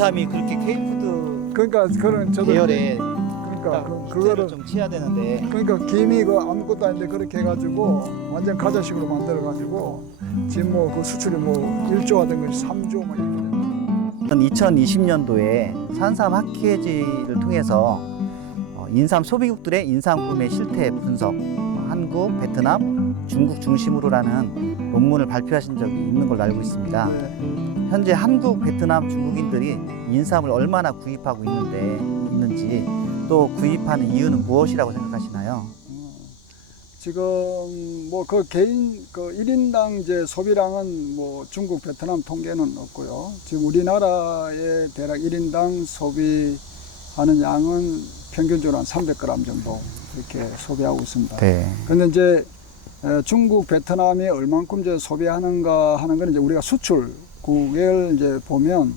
인삼이 그렇게 K푸드 그러니까 그런 저도 계열에 그러니까 그거를 그거를 좀 치야 되는데 그러니까 김이 그 아무것도 아닌데 그렇게 해가지고 완전 가자식으로 만들어가지고 지금 뭐 그 수출이 뭐 1조가 된 것이 3조 뭐 이렇게 됐나. 2020년도에 산삼 학회지를 통해서 인삼 소비국들의 인삼 구매 실태 분석, 한국, 베트남, 중국 중심으로라는 논문을 발표하신 적이 있는 걸로 알고 있습니다. 네. 현재 한국, 베트남, 중국인들이 인삼을 얼마나 구입하고 있는지 또 구입하는 이유는 무엇이라고 생각하시나요? 지금 뭐 그 개인 그 1인당 이제 소비량은 뭐 중국, 베트남 통계는 없고요. 지금 우리나라의 대략 1인당 소비하는 양은 평균적으로 한 300g 정도 이렇게 소비하고 있습니다. 네. 그런데 이제 중국, 베트남이 얼만큼 이제 소비하는가 하는 건 이제 우리가 수출국을 이제 보면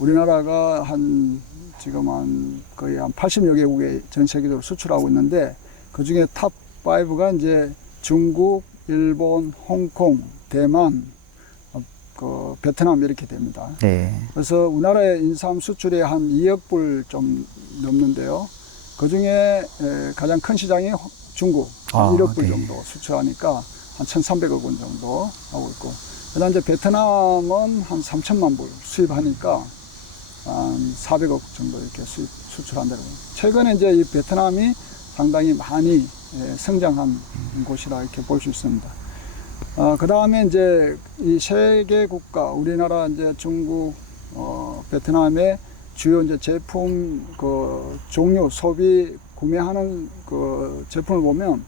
우리나라가 한 지금 한 거의 한 80여 개국에 전 세계적으로 수출하고 있는데 그 중에 탑 5가 이제 중국, 일본, 홍콩, 대만, 그 베트남 이렇게 됩니다. 네. 그래서 우리나라의 인삼 수출이 한 2억 불 좀 넘는데요. 그 중에 가장 큰 시장이 중국, 1억 불 네. 정도 수출하니까 한 1,300억 원 정도 하고 있고, 그다음 이제 베트남은 한 3천만 불 수입하니까 한 400억 정도 이렇게 수출한다고. 최근에 이제 이 베트남이 상당히 많이 성장한 곳이라 이렇게 볼 수 있습니다. 그 다음에 이제 이 세 개 국가, 우리나라, 이제 중국, 베트남의 주요 이제 제품 그 종류, 소비, 구매하는 그 제품을 보면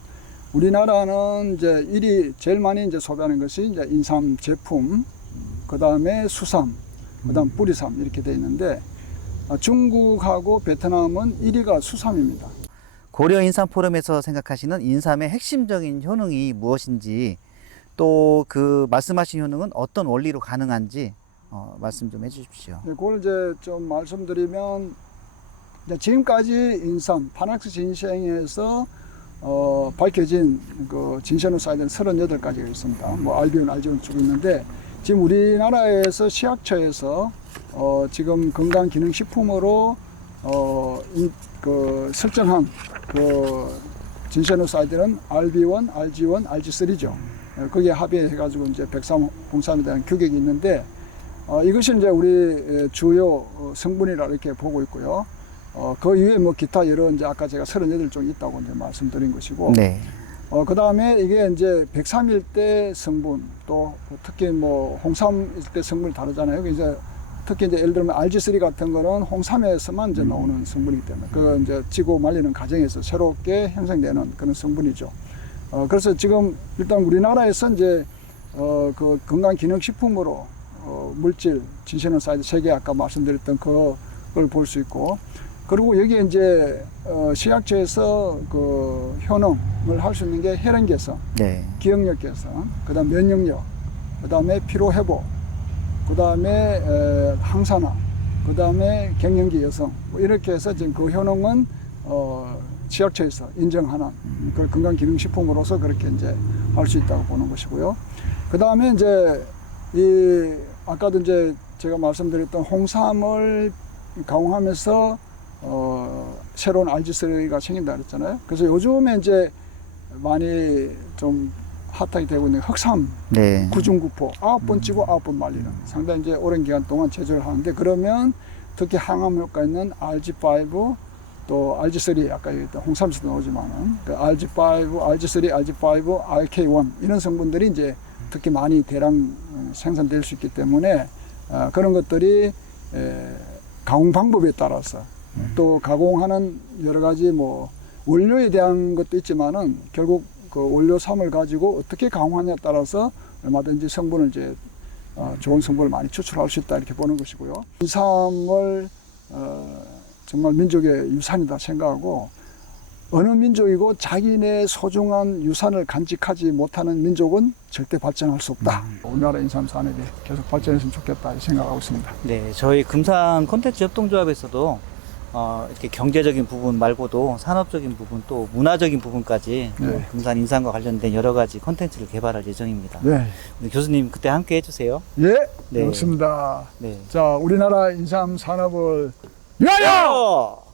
우리나라는 이제 제일 많이 이제 소비하는 것이 이제 인삼 제품, 그 다음에 수삼, 그 다음 뿌리삼 이렇게 돼 있는데 중국하고 베트남은 1위가 수삼입니다. 고려 인삼 포럼에서 생각하시는 인삼의 핵심적인 효능이 무엇인지 또 그 말씀하신 효능은 어떤 원리로 가능한지 말씀 좀 해주십시오. 네, 그걸 이제 좀 말씀드리면 이제 지금까지 인삼, 파낙스 진생에서 밝혀진 그 진세노사이드는 38가지가 있습니다. 뭐 알비온, 알지온 쭉 있는데 지금 우리나라에서 식약처에서 지금 건강기능식품으로 그 설정한 그 진세노사이드는 RB1, RG1, RG3죠. 거기에 합의해가지고 이제 103홍삼에 대한 규격이 있는데 이것이 이제 우리 주요 성분이라 이렇게 보고 있고요. 그 이외에 뭐 기타 여러 이제 아까 제가 38종 있다고 이제 말씀드린 것이고. 네. 그 다음에 이게 이제 103일대 성분 또 특히 뭐 홍삼일 때 성분이 다르잖아요. 이제 특히 이제 예를 들면 RG3 같은 거는 홍삼에서만 이제 나오는 성분이기 때문에 그 이제 지고 말리는 과정에서 새롭게 형성되는 그런 성분이죠. 그래서 지금 일단 우리나라에서 이제 그 건강기능식품으로 물질 진세노사이드 3개 아까 말씀드렸던 그걸 볼 수 있고, 그리고 여기에 이제 식약처에서 그 효능을 할 수 있는 게 혈행 개선, 네. 기억력 개선, 그다음 면역력, 그다음에 피로 회복, 그다음에 항산화, 그다음에 갱년기 여성 뭐 이렇게 해서 지금 그 효능은 식약처에서 인정하는 그 건강기능식품으로서 그렇게 이제 할 수 있다고 보는 것이고요. 그다음에 이제 이 아까도 이제 제가 말씀드렸던 홍삼을 가공하면서 새로운 RG3가 생긴다 그랬잖아요. 그래서 요즘에 이제 많이 좀 핫하게 되고 있는 흑삼, 네. 구중구포 9번 찌고 9번 말리는 상당히 이제 오랜 기간 동안 제조를 하는데, 그러면 특히 항암 효과 있는 RG5 또 RG3 아까 얘기했던 홍삼에서도 나오지만은 그 RG5, RG3, RG5, RK1 이런 성분들이 이제 특히 많이 대량 생산될 수 있기 때문에 그런 것들이 가공 방법에 따라서 또 가공하는 여러 가지 뭐 원료에 대한 것도 있지만은 결국 그 원료삼을 가지고 어떻게 가공하냐에 따라서 얼마든지 성분을 이제 좋은 성분을 많이 추출할 수 있다 이렇게 보는 것이고요. 인삼을 정말 민족의 유산이다 생각하고, 어느 민족이고 자기네 소중한 유산을 간직하지 못하는 민족은 절대 발전할 수 없다. 우리나라 인삼 산업이 계속 발전했으면 좋겠다 생각하고 있습니다. 네, 저희 금산 콘텐츠 협동조합에서도 이렇게 경제적인 부분 말고도 산업적인 부분 또 문화적인 부분까지 네. 금산 인삼과 관련된 여러 가지 콘텐츠를 개발할 예정입니다. 네. 우리 교수님 그때 함께 해주세요. 예, 네. 좋습니다. 네. 자, 우리나라 인삼 산업을 위하여!